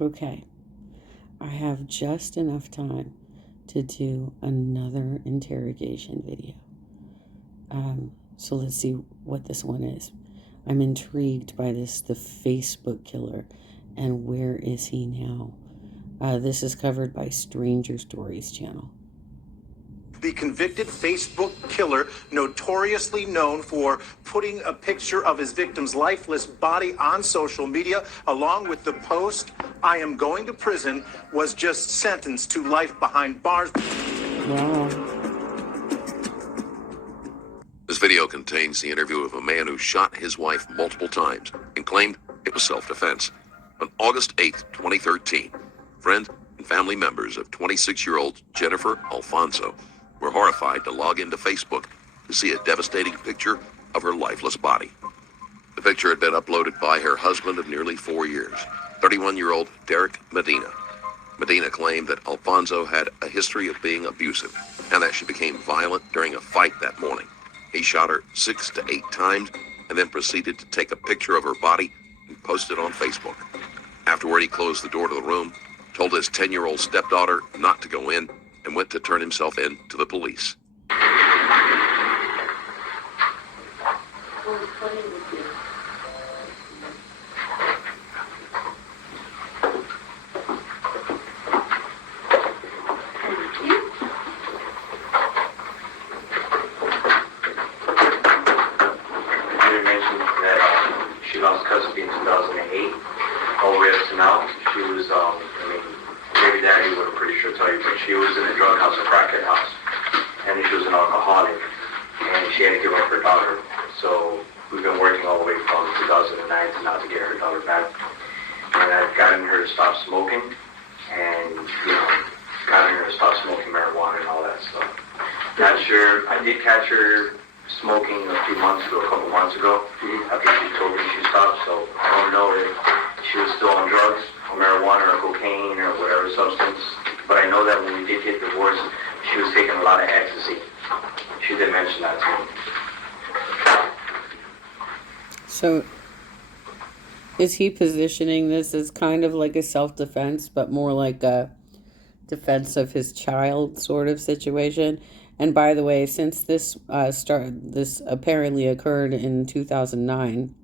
Okay, I have just enough time to do another interrogation video. So let's see what this one is. I'm intrigued by this, the Facebook killer, and where is he now? This is covered by Stranger Stories channel. The convicted Facebook killer, notoriously known for putting a picture of his victim's lifeless body on social media, along with the post, "I am going to prison," was just sentenced to life behind bars. Wow. This video contains the interview of a man who shot his wife multiple times and claimed it was self-defense. On August 8th, 2013, friends and family members of 26-year-old Jennifer Alfonso were horrified to log into Facebook to see a devastating picture of her lifeless body. The picture had been uploaded by her husband of nearly 4 years, 31-year-old Derek Medina. Medina claimed that Alfonso had a history of being abusive and that she became violent during a fight that morning. He shot her 6 to 8 times and then proceeded to take a picture of her body and post it on Facebook. Afterward, he closed the door to the room, told his 10-year-old stepdaughter not to go in, and went to turn himself in to the police. She lost custody in 2008. All the way up to now, she was, baby daddy would, I'm pretty sure tell you, but she was in a drug house, a crackhead house. And she was an alcoholic. And she had to give up her daughter. So we've been working all the way from 2009 to now to get her daughter back. And I've gotten her to stop smoking. And, gotten her to stop smoking marijuana and all that stuff. Not sure, I did catch her smoking a couple months ago, after she told me she stopped, so I don't know if she was still on drugs, or marijuana, or cocaine, or whatever substance, but I know that when we did get divorced, she was taking a lot of ecstasy. She did mention that to me. So, is he positioning this as kind of like a self-defense, but more like a defense of his child sort of situation? And by the way, since this apparently occurred in 2009,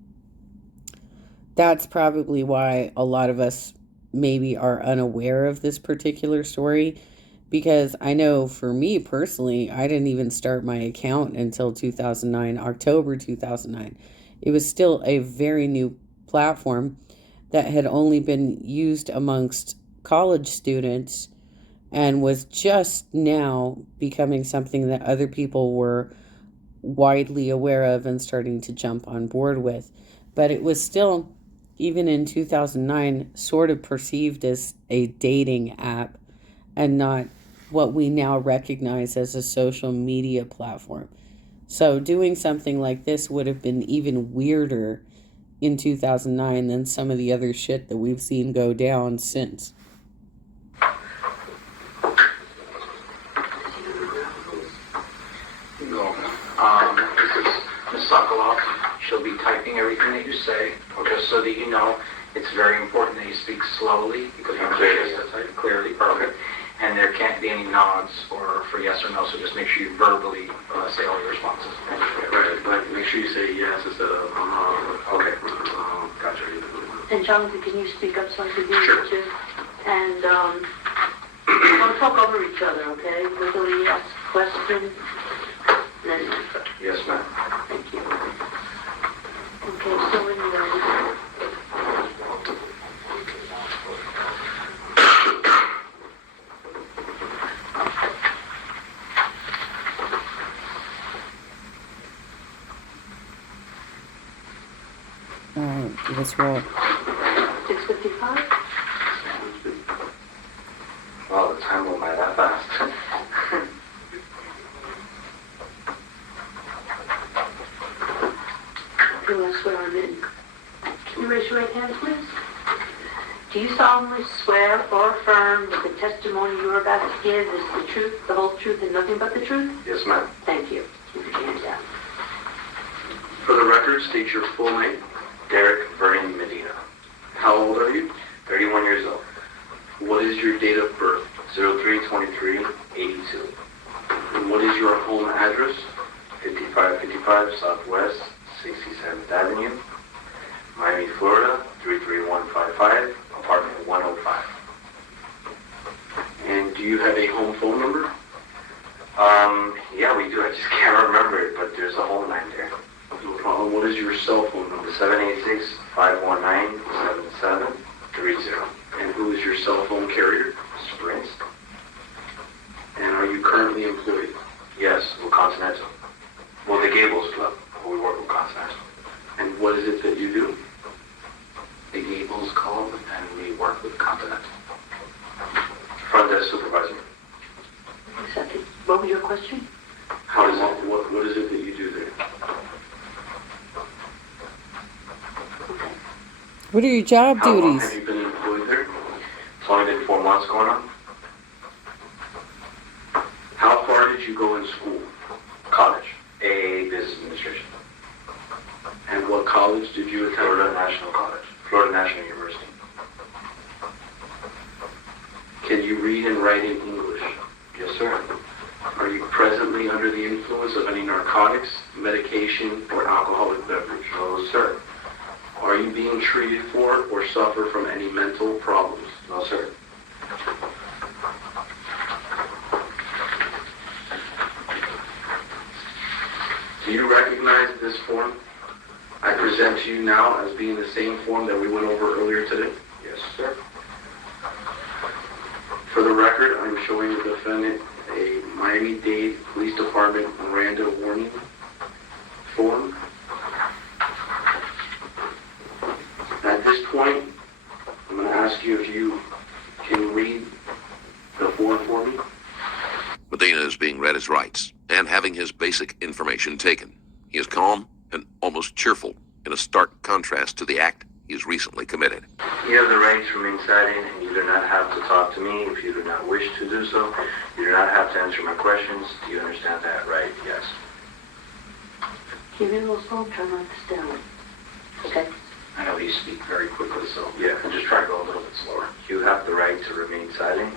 that's probably why a lot of us maybe are unaware of this particular story. Because I know for me personally, I didn't even start my account until 2009, October 2009. It was still a very new platform that had only been used amongst college students and was just now becoming something that other people were widely aware of and starting to jump on board with. But it was still, even in 2009, sort of perceived as a dating app and not what we now recognize as a social media platform. So doing something like this would have been even weirder in 2009 than some of the other shit that we've seen go down since. Sokolov. She'll be typing everything that you say, just so that you know, it's very important that you speak slowly, because you have to type clearly, perfect. And there can't be any nods or for yes or no, so just make sure you verbally say all your responses. Right, like make sure you say yes instead of okay. Gotcha. And Jonathan, can you speak up so I can hear Sure. you too? And don't talk over each other, okay? Literally ask questions. Then answer. Yes, ma'am. Thank you. Okay, so when you're ready. Let's roll. 6:55? Wow, the time went by that fast. Okay, I swear I'm in. Can you raise your right hand, please? Do you solemnly swear or affirm that the testimony you're about to give is the truth, the whole truth, and nothing but the truth? Yes, ma'am. Thank you. Keep your hands down. For the record, state your full name. Derek Vernon Medina. How old are you? 31 years old. 30. And who is your cell phone carrier? Sprint? And are you currently employed? Yes, with Continental. Well, the Gables Club. We work with Continental. And what is it that you do? The Gables Club, and we work with Continental. Front desk supervisor. Accepted. What was your question? How is it? What is it that you do there? Okay. What are your job How long duties? have you been employed there? It's only been 4 months going on. How far did you go in school? College. AA Business Administration. And what college did you attend? Florida National College. Florida National University. Can you read and write in English? Yes, sir. Are you presently under the influence of any narcotics, medication, or alcoholic beverage? No, sir. Are you being treated for or suffer from any mental problems? No, sir. Do you recognize this form? I present to you now as being the same form that we went over earlier today. Yes, sir. For the record, I'm showing the defendant a Miami-Dade Police Department Miranda warning form. At this point, I'm going to ask you if you can read the form for me. Medina is being read his rights and having his basic information taken. He is calm and almost cheerful, in a stark contrast to the act he has recently committed. You have the right to remain silent, and you do not have to talk to me if you do not wish to do so. You do not have to answer my questions. Do you understand that, right? Yes. Keep it a little slow, try not to stammer. Okay? I know you speak very quickly, so yeah, just try to go a little bit slower. You have the right to remain silent,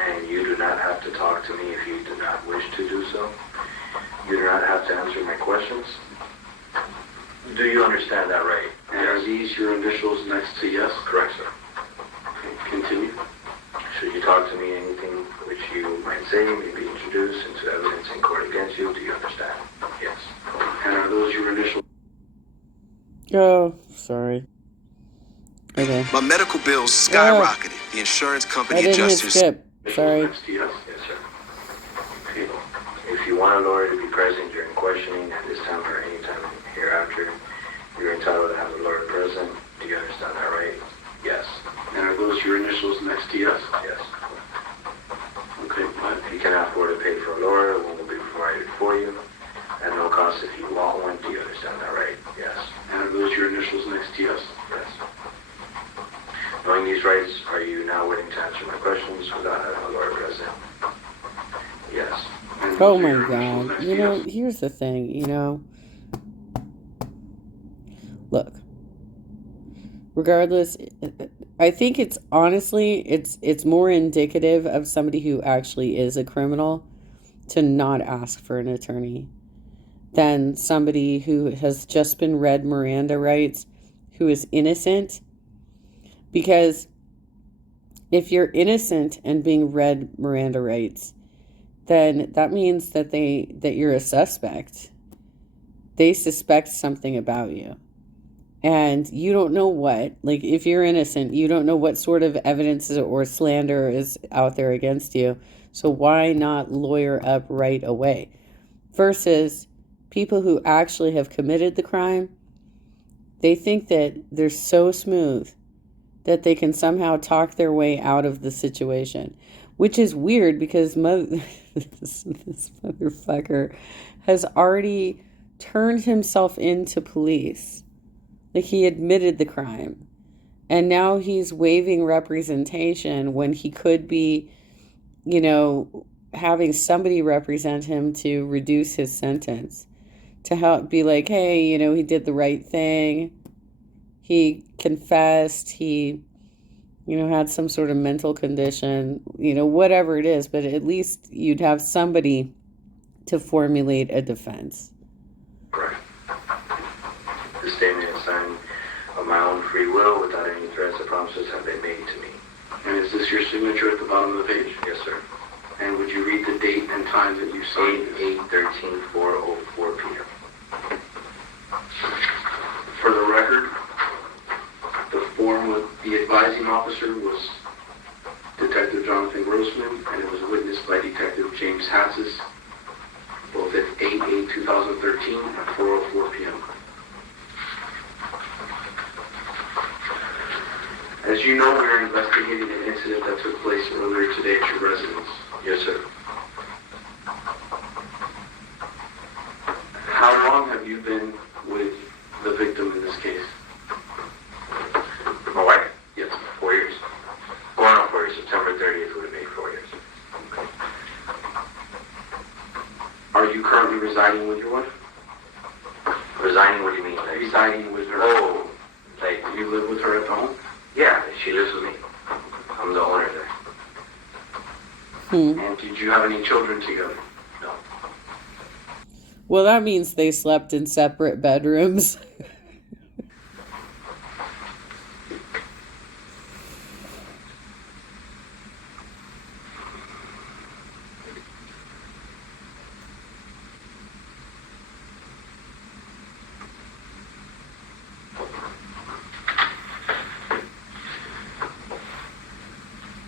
and you do not have to talk to me if you do not wish to do so. You do not have to answer my questions. Do you understand that, right? And are these your initials next to yes? Correct, sir. Okay, continue. Should you talk to me anything which you might say may be introduced into evidence in court against you, do you understand? Yes. And are those your initials? Oh, sorry. Okay. My medical bills skyrocketed. The insurance I company didn't hit adjusters. skip. Sorry. Next to yes. Yes, sir. Okay. If you want a lawyer to be present during questioning at this time or any time hereafter, you're entitled to have a lawyer present. Do you understand that, right? Yes. And are those your initials next to yes? Yes. Okay, what? You can afford to pay for a lawyer. One will be provided for you at no cost if you want one. Do you understand that, right? Yes. And are those your initials next to yes? Yes. Knowing these rights, are you now willing to answer my questions without having a lawyer present? Yes. And Oh those are my your initials god. next You to know, yes? here's the thing, you know. Look. Regardless, I think it's honestly, it's more indicative of somebody who actually is a criminal to not ask for an attorney than somebody who has just been read Miranda rights, who is innocent. Because if you're innocent and being read Miranda rights, then that means that you're a suspect. They suspect something about you. And you don't know what. Like, if you're innocent, you don't know what sort of evidence or slander is out there against you. So why not lawyer up right away? Versus people who actually have committed the crime, they think that they're so smooth that they can somehow talk their way out of the situation. Which is weird because this motherfucker has already turned himself into police. Like, he admitted the crime. And now he's waiving representation when he could be, you know, having somebody represent him to reduce his sentence. To help be like, hey, you know, he did the right thing. He confessed. He, you know, had some sort of mental condition. You know, whatever it is. But at least you'd have somebody to formulate a defense. Correct. This statement is signed of my own free will without any threats or promises have been made to me. And is this your signature at the bottom of the page? Yes, sir. And would you read the date and time that you signed this? 8/13/4:04 p.m. For the record, the form with the advising officer was Detective Jonathan Grossman, and it was witnessed by Detective James Hatsis, both at 8/8/2013 at 4:04 p.m. As you know, we are investigating an incident that took place earlier today at your residence. Yes, sir. How long have you been with the victim in this case? My wife? Yes. 4 years. Going on 4 years. September 30th would have made 4 years. Are you currently residing with your wife? Resigning, what do you mean? Like, Residing with her? oh, like, Do you live with her at the home? yeah, she lives with me. I'm the owner there. And did you have any children together? No. Well, that means they slept in separate bedrooms.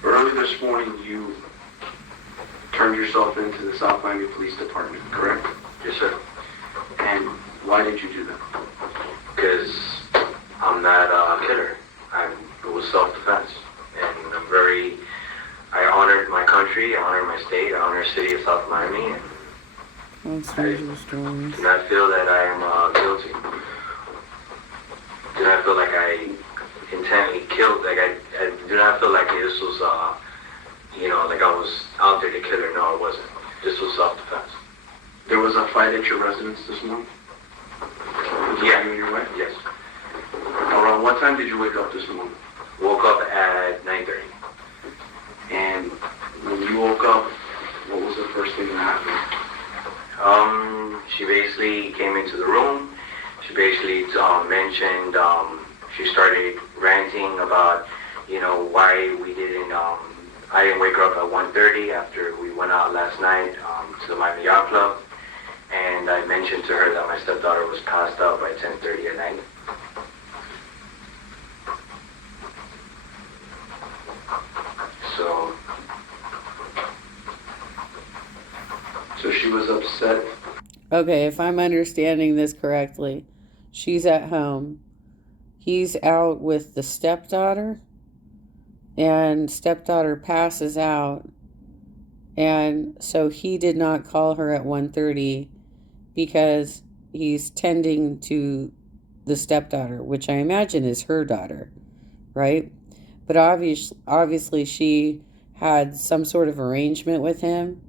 Early this morning, you turned yourself into the South Miami Police Department, correct? Yes, sir. And why did you do that? Because I'm not a killer. It was self-defense. And I honored my country, I honored my state, I honored the city of South Miami, and That's usual stories. do not feel that I am guilty. Do not feel like I intently killed, like I do not feel like this was, like I was out there to kill her. No, it wasn't. This was self-defense. There was a fight at your residence this morning? Yeah. You and your wife? Yes. Around what time did you wake up this morning? Woke up at 9:30. And when you woke up, what was the first thing that happened? She basically came into the room. She basically mentioned, she started ranting about, why we didn't, I didn't wake her up at 1:30 after we went out last night to the Miami Yacht Club. And I mentioned to her that my stepdaughter was passed out by 10:30 at night. So she was upset. Okay, if I'm understanding this correctly, she's at home. He's out with the stepdaughter, and stepdaughter passes out. And so he did not call her at 1:30 because he's tending to the stepdaughter, which I imagine is her daughter, right? But obviously she had some sort of arrangement with him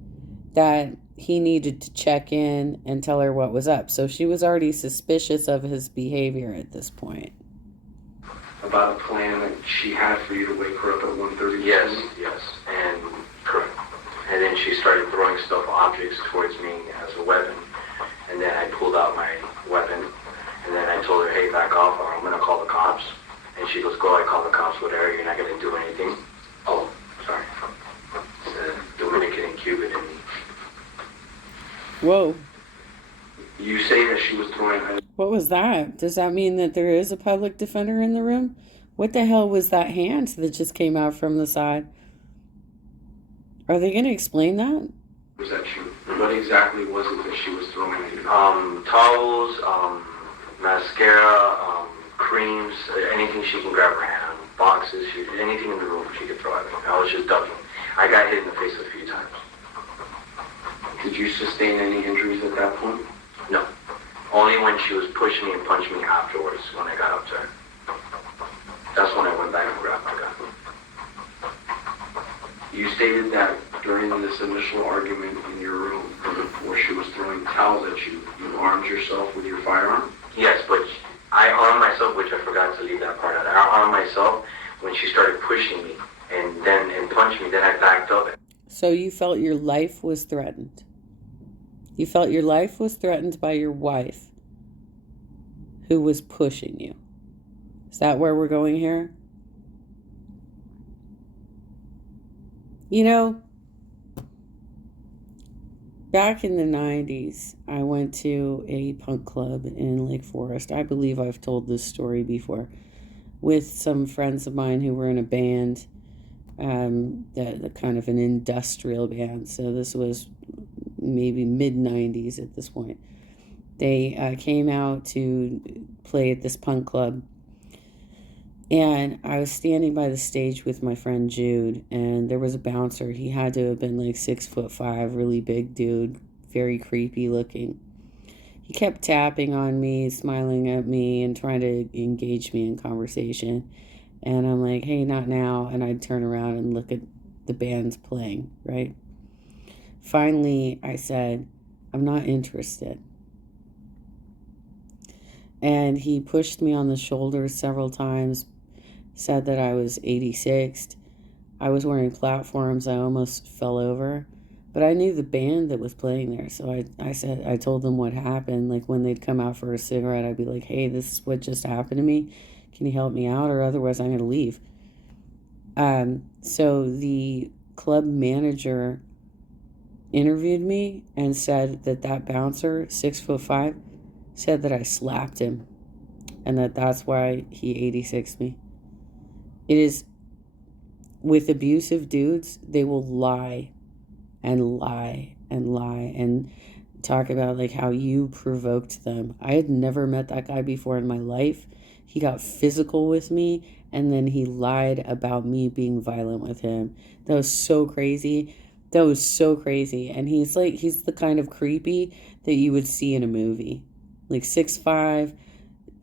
that he needed to check in and tell her what was up. So she was already suspicious of his behavior at this point. About a plan that she had for you to wake her up at 1:30? Yes, and correct. And then she started throwing stuff, objects towards me as a weapon. And then I pulled out my weapon, and then I told her, hey, back off or I'm going to call the cops. And she goes, go, I call the cops, whatever, you're not going to do anything. Oh, sorry. It's a Dominican and Cuban in me. Whoa. You say that she was throwing... What was that? Does that mean that there is a public defender in the room? What the hell was that hand that just came out from the side? Are they going to explain that? Was that you? What exactly was it that she was throwing at you? Towels, mascara, creams, anything she can grab her hand, boxes, anything in the room she could throw at me. I was just ducking. I got hit in the face a few times. Did you sustain any injuries at that point? No. Only when she was pushing me and punching me afterwards when I got up to her. That's when I went back and grabbed my gun. You stated that during this initial argument in your room, where she was throwing towels at you, you armed yourself with your firearm? Yes, but I armed myself, which I forgot to leave that part out. I armed myself when she started pushing me and punched me, then I backed up. So you felt your life was threatened. You felt your life was threatened by your wife who was pushing you. Is that where we're going here? You know, back in the 90s, I went to a punk club in Lake Forest. I believe I've told this story before. with some friends of mine who were in a band, that kind of an industrial band. So this was maybe mid 90s at this point. They came out to play at this punk club. And I was standing by the stage with my friend Jude, and there was a bouncer. He had to have been like 6'5", really big dude, very creepy looking. He kept tapping on me, smiling at me, and trying to engage me in conversation. And I'm like, hey, not now. And I'd turn around and look at the bands playing, right? Finally, I said, I'm not interested. And he pushed me on the shoulder several times, said that I was 86th. I was wearing platforms. I almost fell over. But I knew the band that was playing there. So I told them what happened. Like when they'd come out for a cigarette, I'd be like, hey, this is what just happened to me. Can you help me out? Or otherwise I'm going to leave. So the club manager interviewed me and said that bouncer, 6'5", said that I slapped him. And that's why he 86'd me. It is, with abusive dudes, they will lie and lie and lie and talk about like how you provoked them. I had never met that guy before in my life. He got physical with me, and then he lied about me being violent with him. That was so crazy. And he's the kind of creepy that you would see in a movie. Like 6'5",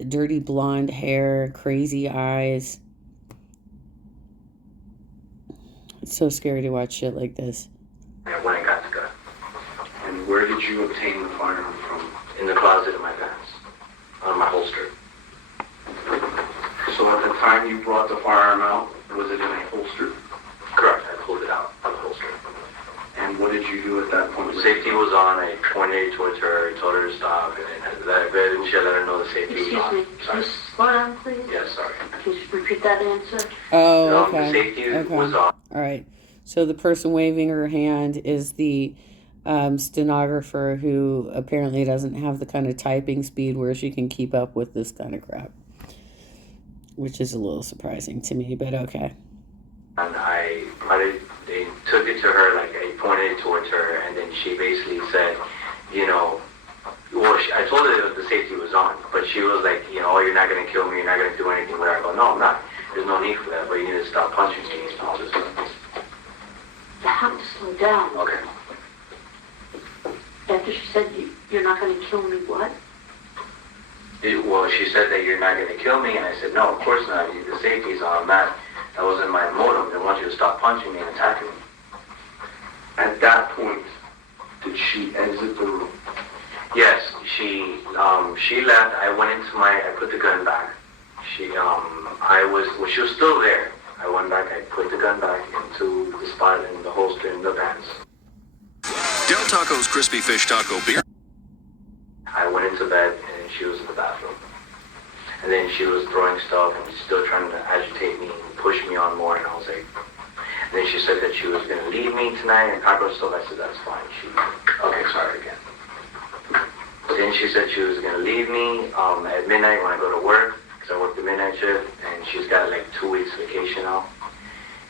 dirty blonde hair, crazy eyes. It's so scary to watch shit like this. I went and got the gun. And where did you obtain the firearm from? In the closet of my pants. On my holster. So at the time you brought the firearm out, was it in a holster? Correct, I pulled it out of the holster. And what did you do at that point? Safety was on. I pointed towards her, told her to stop, and then she let her know the safety was on. Excuse me, Sorry. just slow down, please. Yes, sorry. Can you just repeat that answer? Oh, okay. The safety was on. All right. So the person waving her hand is the stenographer, who apparently doesn't have the kind of typing speed where she can keep up with this kind of crap, which is a little surprising to me, but okay. And they took it to her, like I pointed it towards her, and then she basically said, I told her that the safety was on, but she was like, oh, you're not going to kill me, you're not going to do anything, whatever. I go, no, I'm not. There's no need for that, but you need to stop punching me and all this stuff. You have to slow down. Okay. After she said, you're not going to kill me, what? She said that you're not going to kill me, and I said, no, of course not. The safety's on. That wasn't my motive. They want you to stop punching me and attacking me. At that point, did she exit the room? Yes, she left. I put the gun back. She was still there. I went back, I put the gun back into the spot in the holster in the pants. Del Taco's Crispy Fish Taco Beer. I went into bed and she was in the bathroom. And then she was throwing stuff and still trying to agitate me and push me on more, and I was like, and then she said that she was going to leave me tonight and cockroach stuff. I said, that's fine. Okay, sorry again. Then she said she was going to leave me at midnight when I go to work, because I work the midnight shift, and she's got like 2 weeks vacation now.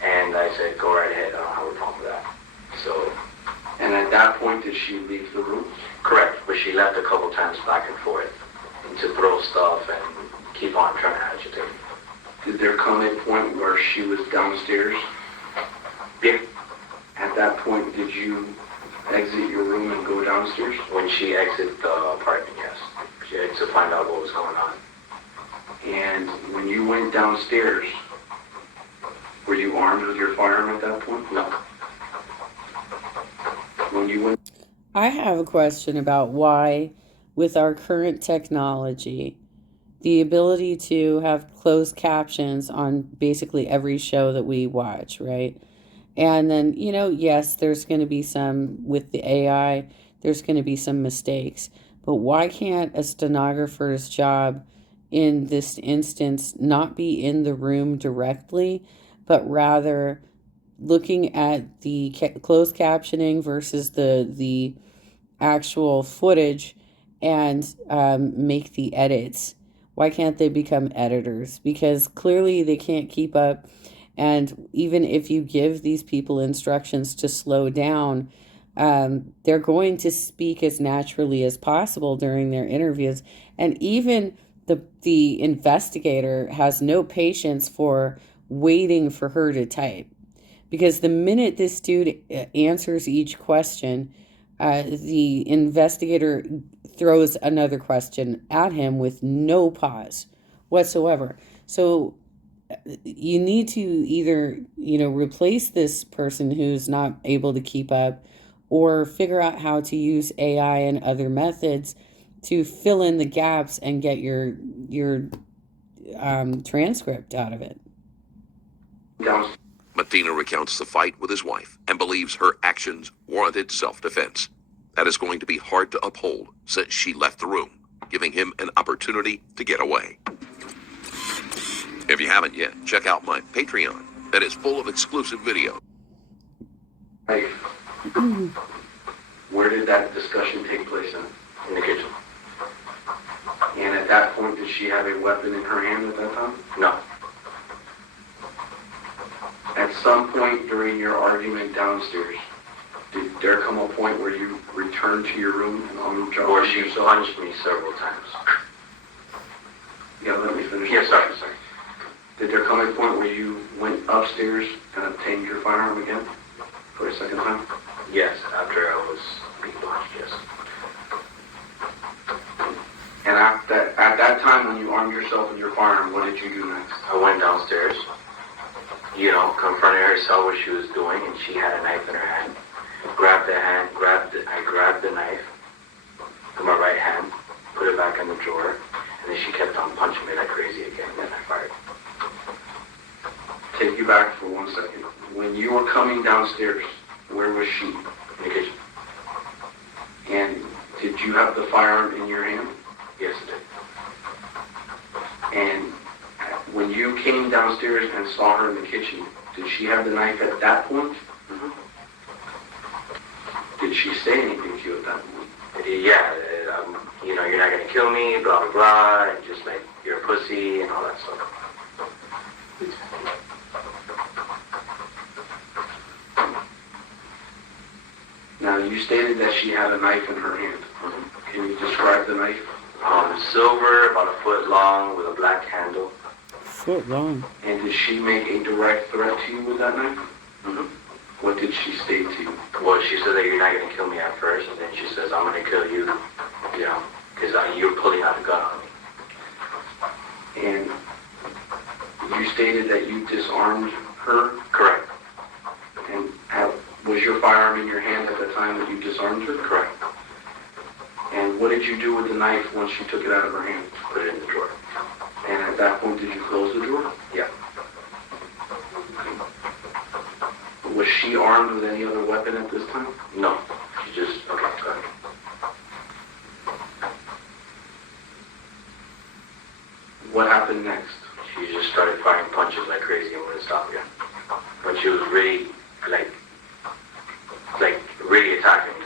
And I said, go right ahead, I don't have a problem with that. So. And at that point, did she leave the room? Correct, but she left a couple times back and forth and to throw stuff and keep on trying to agitate me. Did there come a point where she was downstairs? Yeah. At that point, did you exit your room and go downstairs? When she exited the apartment, yes. She had to find out what was going on. And when you went downstairs, were you armed with your firearm at that point? No. When you went... I have a question about why, with our current technology, the ability to have closed captions on basically every show that we watch, right? And then, yes, there's going to be some, with the AI, there's going to be some mistakes. But why can't a stenographer's job in this instance not be in the room directly, but rather looking at the closed captioning versus the actual footage and make the edits? Why can't they become editors? Because clearly they can't keep up. And even if you give these people instructions to slow down, they're going to speak as naturally as possible during their interviews. And even the investigator has no patience for waiting for her to type. Because the minute this dude answers each question, the investigator throws another question at him with no pause whatsoever. So you need to either, replace this person who's not able to keep up, or figure out how to use AI and other methods to fill in the gaps and get your transcript out of it. Medina recounts the fight with his wife and believes her actions warranted self-defense. That is going to be hard to uphold since she left the room, giving him an opportunity to get away. If you haven't yet, check out my Patreon that is full of exclusive video. Hey, where did that discussion take place in the kitchen? And at that point, did she have a weapon in her hand at that time? No. At some point during your argument downstairs, did there come a point where you returned to your room and unmoved your Or she punched me several times. Yeah, let me finish. Yeah, sorry. Did there come a point where you went upstairs and obtained your firearm again for a second time? Yes, after I was being punched, yes. And at that time when you armed yourself with your firearm, what did you do next? I went downstairs, confronted her, saw what she was doing, and she had a knife in her hand. I grabbed the knife with my right hand, put it back in the drawer, and then she kept on punching me like crazy again, and I fired. Take you back for 1 second. When you were coming downstairs, where was she? In the kitchen. And did you have the firearm in your hand? Yes, I did. And when you came downstairs and saw her in the kitchen, did she have the knife at that point? Mm-hmm. Did she say anything to you at that point? Yeah, you're not gonna kill me, blah, blah, blah, and just like, you're a pussy, and all that stuff. Now, you stated that she had a knife in her hand. Mm-hmm. Can you describe the knife? Silver, about a foot long, with a black handle. Foot long. And did she make a direct threat to you with that knife? Mm-hmm. What did she state to you? Well, she said that you're not gonna kill me at first, and then she says, I'm gonna kill you, because you're pulling out a gun on me. And you stated that you disarmed her? Correct. And was your firearm in your hand at the time that you disarmed her? Correct. And what did you do with the knife once you took it out of her hand? Put it in the drawer. And at that point, did you close the drawer? Yeah. Was she armed with any other weapon at this time? No. She just, okay, go ahead. What happened next? She just started firing punches like crazy and wouldn't stop again. But she was really, really attacking me.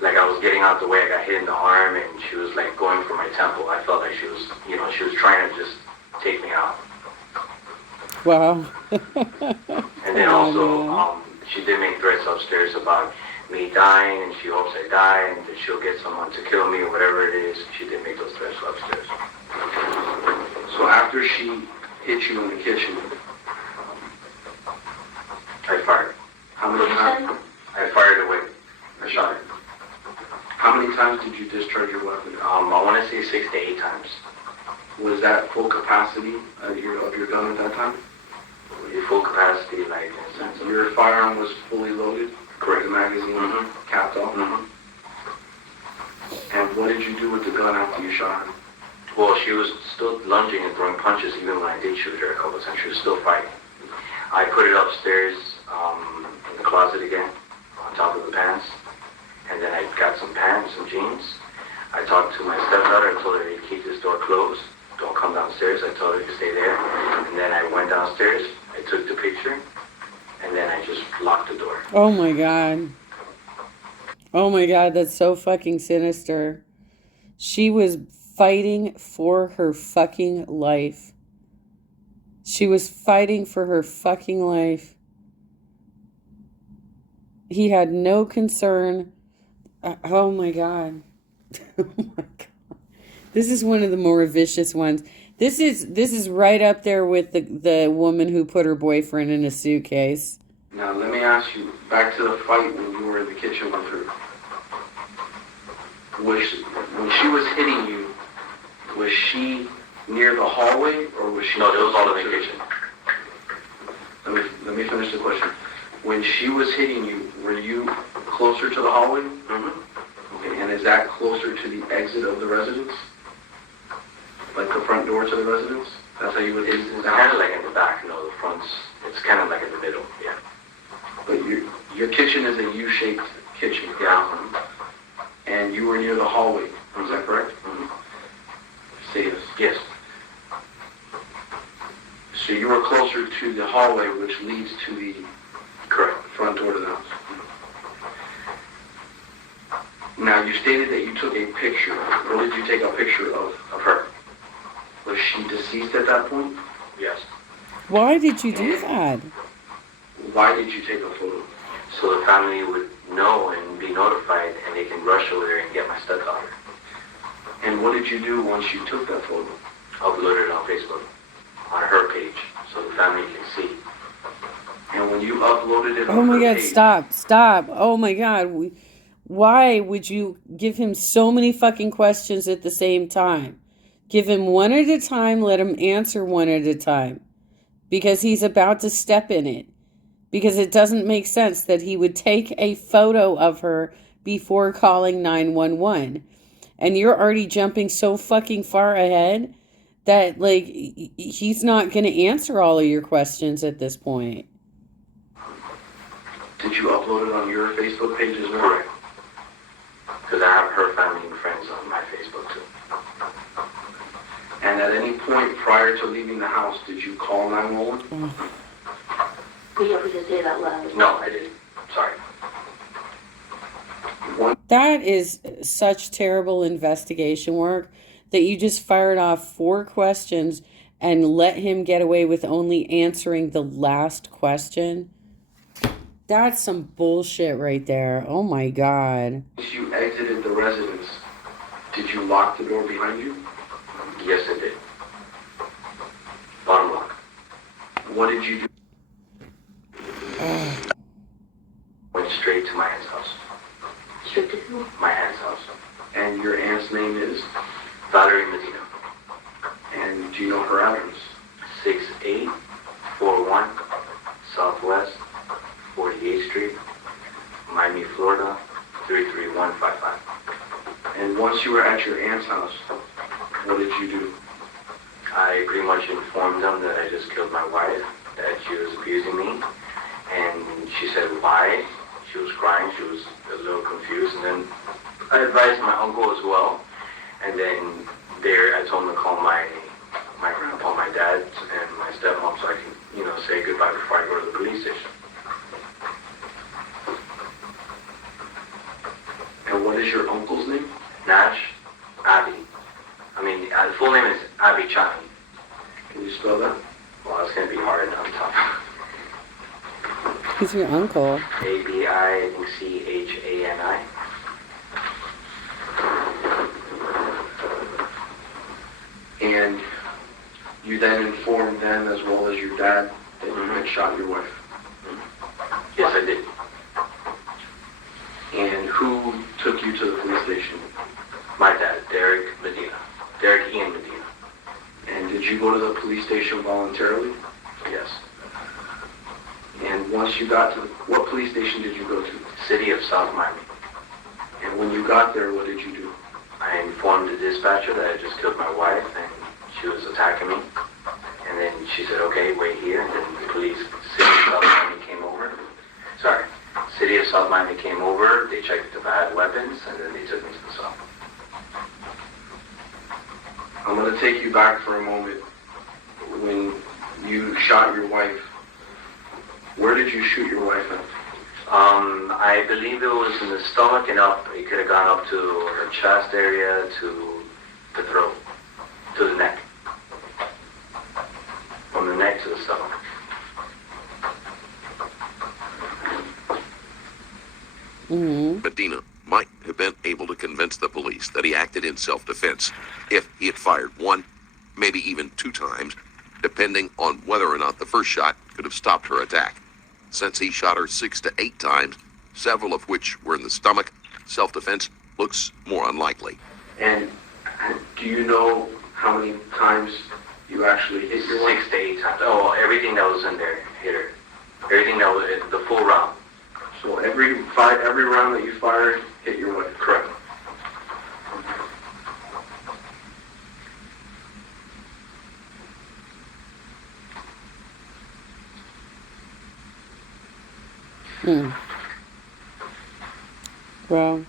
Like I was getting out the way, I got hit in the arm, and she was like going for my temple. I felt like she was, she was trying to just take me out. Wow. And then also, she did make threats upstairs about me dying, and she hopes I die, and that she'll get someone to kill me or whatever it is. She did make those threats upstairs. So after she hit you in the kitchen, I fired. how many times? I fired away. I shot her. How many times did you discharge your weapon? I want to say 6 to 8 times. Was that full capacity of your gun at that time? Full capacity, like in a sense. Your firearm was fully loaded? Correct. The magazine capped off? Mm-hmm. And what did you do with the gun after you shot her? Well, she was still lunging and throwing punches even when I did shoot her a couple of times. She was still fighting. I put it upstairs in the closet again, on top of the pants. And then I got some pants, some jeans. I talked to my stepdaughter. I told her to keep this door closed. Don't come downstairs. I told her to stay there. And then I went downstairs. I took the picture. And then I just locked the door. Oh my god. Oh my god, that's so fucking sinister. She was fighting for her fucking life. She was fighting for her fucking life. He had no concern. Oh my God. Oh my God. This is one of the more vicious ones. This is right up there with the woman who put her boyfriend in a suitcase. Now, let me ask you, back to the fight when you were in the kitchen with her. When she was hitting you, was she near the hallway, or was she... No, it was all in the kitchen. Let me finish the question. When she was hitting you, were you closer to the hallway? Mm-hmm. Okay, and is that closer to the exit of the residence? Like the front door to the residence? That's how you would It's exit the kind house? of like in the back, you know, the front's, it's kind of like in the middle, yeah. But your kitchen is a U-shaped kitchen, correct? Yeah. And you were near the hallway, is that correct? Mm-hmm. Say yes. Yes. So you were closer to the hallway, which leads to the Correct. front door to the house. Now, you stated that you took a picture. Where did you take a picture of Her. Was she deceased at that point? Yes. Why did you do that? Why did you take a photo? So the family would know and be notified, and they can rush over there and get my stepdaughter. And what did you do once you took that photo? Upload it on Facebook, on her page, so the family can see. And when you uploaded it on Oh my her God, page, stop. Oh my God. Why would you give him so many fucking questions at the same time? Give him one at a time, let him answer one at a time. Because he's about to step in it. Because it doesn't make sense that he would take a photo of her before calling 911. And you're already jumping so fucking far ahead that, like, he's not going to answer all of your questions at this point. did you upload it on your Facebook page as well? Correct. Because I have her family and friends on my Facebook too. And at any point prior to leaving the house, did you call 911? We have to say that loud. No, I didn't. Sorry. That is such terrible investigation work that you just fired off 4 questions and let him get away with only answering the last question. That's some bullshit right there. Oh my God. Once you exited the residence, did you lock the door behind you? Yes, I did. Bottom lock. What did you do? Went straight to my aunt's house. Straight to who? My aunt's house. And your aunt's name is? Valerie Medina. And do you know her address? 6841 Southwest 48th Street, Miami, Florida 33155. And once you were at your aunt's house, what did you do? I pretty much informed them that I just killed my wife, that she was abusing me, and she said why. She was crying, she was a little confused, and then I advised my uncle as well, and then I told him to call my grandpa, my dad, and my stepmom so I can, say goodbye before I go to the police station. And what is your uncle's name? Nash, Abby. The full name is Abby Chani. Can you spell that? Well, it's going to be hard on top. He's your uncle. A-B-I, I think C-H-A-N-I. And you then informed them as well as your dad that you had shot your wife. Yes, I did. And who took you to the police station? My dad, Derek Ian Medina. And did you go to the police station voluntarily? Yes. And once you got to what police station did you go to? City of South Miami. And when you got there, what did you do? I informed the dispatcher that I just killed my wife and she was attacking me. And then she said, okay, wait here. And then the police, City of South Miami came over. City of South Miami came over. They checked if I had weapons and then they took me to the cell. I'm going to take you back for a moment. When you shot your wife, where did you shoot your wife at? I believe it was in the stomach and up. It could have gone up to her chest area, to the throat to the neck. From the neck to the stomach. Medina might have been able to convince the police that he acted in self-defense if he had fired one, maybe even two times, depending on whether or not the first shot could have stopped her attack. Since he shot her 6 to 8 times, several of which were in the stomach, self-defense looks more unlikely. And do you know how many times you actually hit your wife? 6 to 8 times. Oh, everything that was in there hit her. Everything that was the full round. So every round that you fired hit your wife? Correct. Well,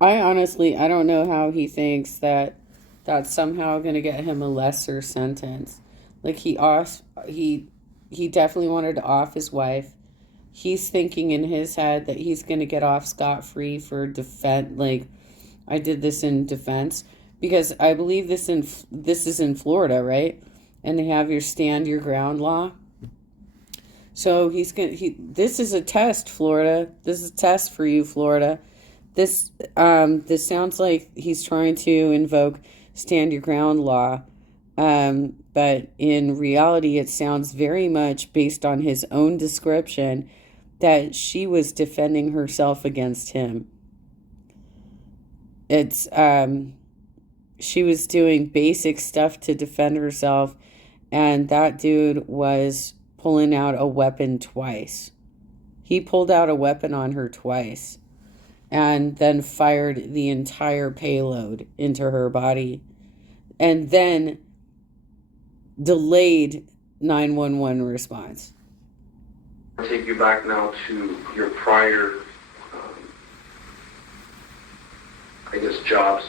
I honestly, I don't know how he thinks that that's somehow going to get him a lesser sentence. Like he definitely wanted to off his wife. He's thinking in his head that he's going to get off scot-free for defense. Like, I did this in defense because I believe this is in Florida, right? And they have your stand your ground law. So this is a test, Florida. This is a test for you, Florida. This sounds like he's trying to invoke stand your ground law. But in reality, it sounds very much based on his own description that she was defending herself against him. It's, she was doing basic stuff to defend herself, and that dude was pulling out a weapon twice. He pulled out a weapon on her twice and then fired the entire payload into her body and then delayed 911 response. I'll take you back now to your prior, jobs.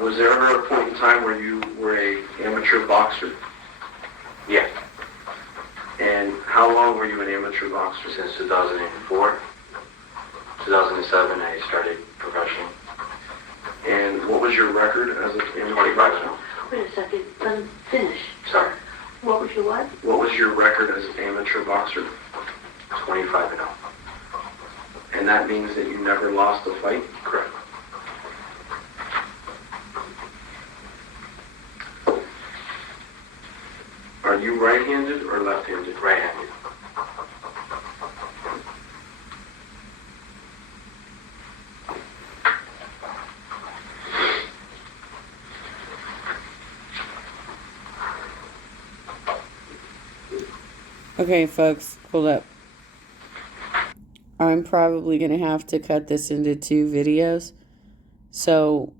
Was there ever a point in time where you were an amateur boxer? Yeah. And how long were you an amateur boxer? Since 2004. 2007, I started professional. And what was your record as an amateur 25 boxer? and 0. Wait a second, let him finish. Sorry. What was your what? What was your record as an amateur boxer? 25 and 0. And that means that you never lost a fight? Correct. Are you right-handed or left-handed? Right-handed. Okay, folks, hold up. I'm probably going to have to cut this into 2 videos. So